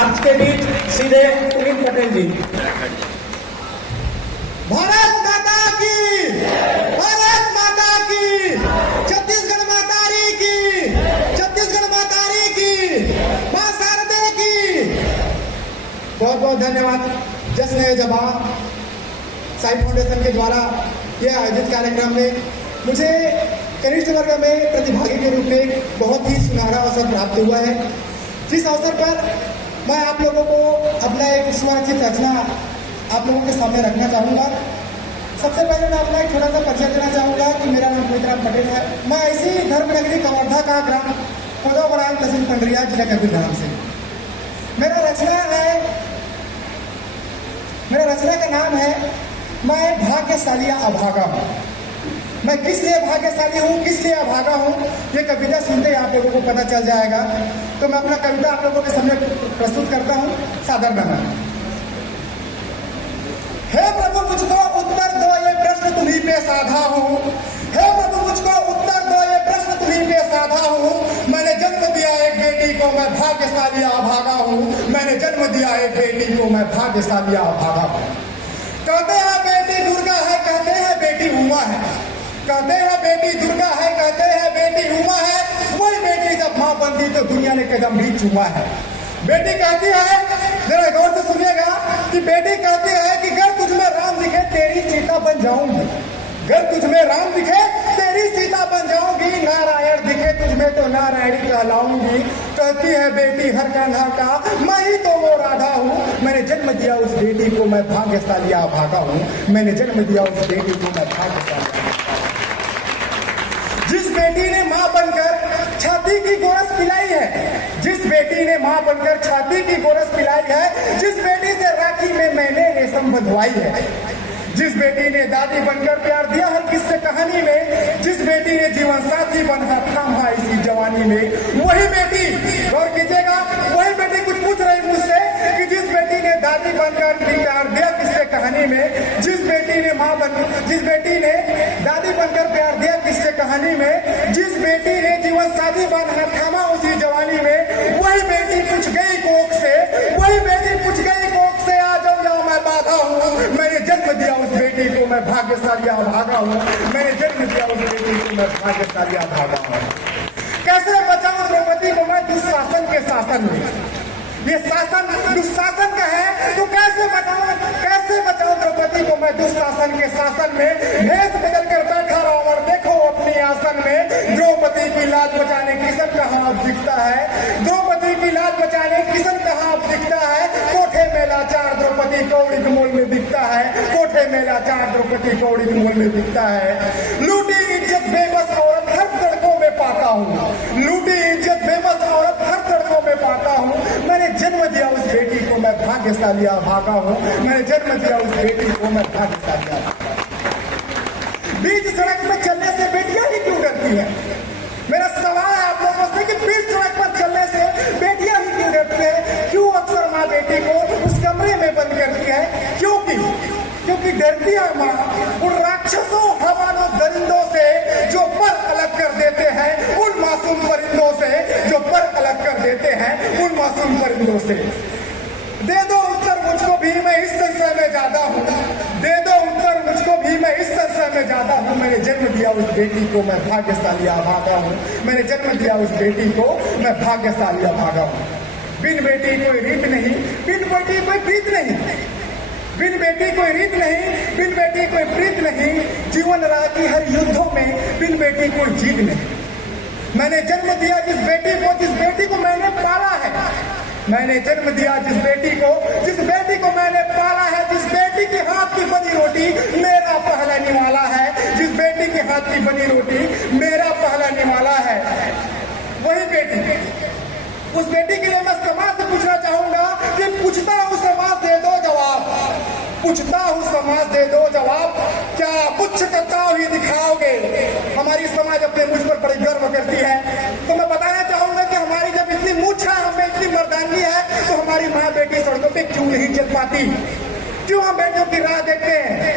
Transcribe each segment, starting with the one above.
आज के बीच सीधे पुनीत पटेल जी। भारत माता की, भारत माता की, छत्तीसगढ़ मातारी की, छत्तीसगढ़ मातारी की, मां शारदे की। बहुत बहुत धन्यवाद। जश्न ए जवान साई फाउंडेशन के द्वारा यह आयोजित कार्यक्रम में मुझे कनिष्ठ वर्ग में प्रतिभागी के रूप में बहुत ही सुनहरा अवसर प्राप्त हुआ है, जिस अवसर पर मैं आप लोगों को अपना एक सुरक्षित रचना आप लोगों के सामने रखना चाहूँगा। सबसे पहले मैं अपना एक छोटा सा परिचय देना चाहूँगा कि मेरा नाम पुनीत पटेल है। मैं इसी धर्मनगरी कवर्धा का ग्राम कोदोबराम तहसील पंडरिया जिला कबीरधाम से। मेरा रचना का नाम है मैं भाग्यशाली अभागा हूँ। मैं किस लिए भाग्यशाली हूँ, किस लिए अभागा हूँ, ये कविता सुनते ही आप लोगों को पता चल जाएगा। तो मैं अपना कविता आप लोगों के सामने प्रस्तुत करता हूँ। सादर नामा। हे प्रभु मुझको उत्तर दो, ये प्रश्न तुम्हीं पे साधा हूँ। हे प्रभु मुझको उत्तर दो, ये प्रश्न तुम्हीं पे साधा हूँ। मैंने जन्म दिया एक बेटी को, मैं भाग्यशाली अभागा हूँ। मैंने जन्म दिया एक बेटी को, मैं भाग्यशाली अभागा हूँ। कहते हैं बेटी दुर्गा है, कहते हैं बेटी उमा है, कहते हैं बेटी दुर्गा है, कहते हैं बेटी उमा है। वही बेटी जब मां बनती तो दुनिया ने कदम भी चूमा है। बेटी कहती है, जरा गौर से सुनिएगा, कि बेटी कहती है कि घर तुझमें राम दिखे तेरी सीता बन जाऊंगी। घर तुझमें राम दिखे तेरी सीता बन जाऊंगी। नारायण दिखे तुझमें तो नारायणी कहलाऊंगी। कहती है बेटी हर का ना का, मैं ही तो वो राधा हूँ। मैंने जन्म दिया उस बेटी को, मैं भाग्यशाली अभागा हूँ। मैंने जन्म दिया उस बेटी को, मैं भाग्यशाली। जिस बेटी ने मां बनकर छाती की गोरस पिलाई है, जिस बेटी ने मां बनकर छाती की गोरस पिलाई है, जिस बेटी से राखी में मैंने रेशम बंधवाई है, जिस बेटी ने दादी बनकर प्यार दिया हर किस्से कहानी में, जिस बेटी ने जीवन साथी बनकर थामा इसी जवानी में, वही बेटी, गौर कीजिएगा, वही बेटी कुछ पूछ रही मुझसे कि जिस बेटी ने दादी बनकर प्यार दिया किस्से कहानी में, जिस बेटी ने जिस बेटी ने दादी बनकर प्यार दिया किस्से कहानी में, जिस बेटी ने जीवन साथी बनकर थामा उसी जवानी में, वही बेटी पूछ गई कोख से, वही बेटी पूछ गई कोख से, आ जाओ जाओ मैं बाधा हूँ। मैंने जन्म दिया उस बेटी को, मैं भाग्यशाली अभागा हूँ। मैंने जन्म दिया उस बेटी को, मैं भाग्यशाली अभागा हूँ। कैसे बचाऊं द्रौपदी को मैं दुशासन के शासन में? ये शासन दुशासन का है, तो कैसे बचाऊं द्रौपदी को मैं दुशासन के शासन में? भेष बदल कर बैठा रावण देखो अपनी आसन में। द्रौपदी की लाज बचाने किशन कहाँ अब दिखता है? द्रौपदी की लाज बचाने किशन कहाँ अब दिखता है? कोठे में लाचार द्रौपदी कौड़ी के मोल में दिखता है। कोठे में लाचार द्रौपदी कौड़ी के मोल में दिखता है। लूटी इज्जत बेबस औरत हर सड़कों में पाता हूँ। लूटी इज्जत बेबस औरत हर सड़कों में पाता हूँ। मैंने जन्म दिया उस बेटी को, मैं भाग्यशाली अभागा हूँ। मैंने जन्म दिया उस बेटी को, मैं भाग्यशाली अभागा हूँ। बीच सड़क पर चलने से बेटियां ही क्यों डरती है? मेरा सवाल है आप लोगों से कि बीच सड़क पर चलने से बेटियां ही क्यों डरती है? क्यों अक्सर माँ बेटी को उस कमरे में बंद करती है? क्योंकि डरती है माँ उन राक्षसों हवानों दरिंदों से जो पर अलग कर देते हैं, उन मासूम परिंदों से जो पर अलग कर देते हैं, उन मासूम परिंदों से। दे दो उत्तर मुझको भी, मैं इस संशय में ज्यादा हूँ। दे दो उत्तर मुझको भी, मैं इस संशय में ज्यादा हूँ। मैंने जन्म दिया उस बेटी को, मैं भाग्यशाली अभागा हूँ। मैंने जन्म दिया उस बेटी को, मैं भाग्यशाली अभागा हूँ। बिन बेटी कोई रीत नहीं, बिन बेटी कोई प्रीत नहीं, बिन बेटी कोई रीत नहीं, बिन बेटी कोई प्रीत नहीं। जीवन राह की हर युद्धों में बिन बेटी कोई जीत नहीं। मैंने जन्म दिया जिस बेटी को मैंने पाला है। मैंने जन्म दिया जिस बेटी को मैंने पाला है। जिस बेटी के हाथ की बनी रोटी मेरा पहला निवाला है। जिस बेटी के हाथ की बनी रोटी मेरा पहला निवाला है, वही बेटी। उस बेटी के लिए मैं समाज से पूछना चाहूंगा कि पूछता हूँ समाज दे दो जवाब, पूछता हूँ समाज दे दो जवाब। क्या पुच्छ करता ही दिखाओगे? हमारी समाज अपने मुझ पर बड़ी गर्व करती है। तो मैं बताना चाहूंगा कि हमारी जब इतनी मूछ है, हमें इतनी मर्दानगी है, तो हमारी माँ बेटी सड़कों पे क्यों नहीं चल पाती? क्यों हम बेटियों की राह देखते हैं?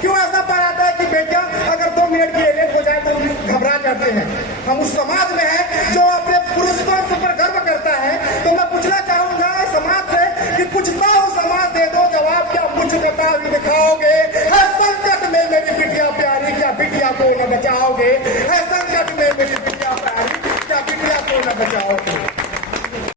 क्यों ऐसा पाया जाता है कि बेटियां अगर 2 मिनट की लेट हो जाए तो घबरा जाते हैं? हम उस समाज में हैं जो अपने पुरुषों पर गर्व करता है। तो मैं पूछना चाहूंगा समाज सिखाओगे, हर संकट में मेरी बिटिया प्यारी, क्या बिटिया को न बचाओगे।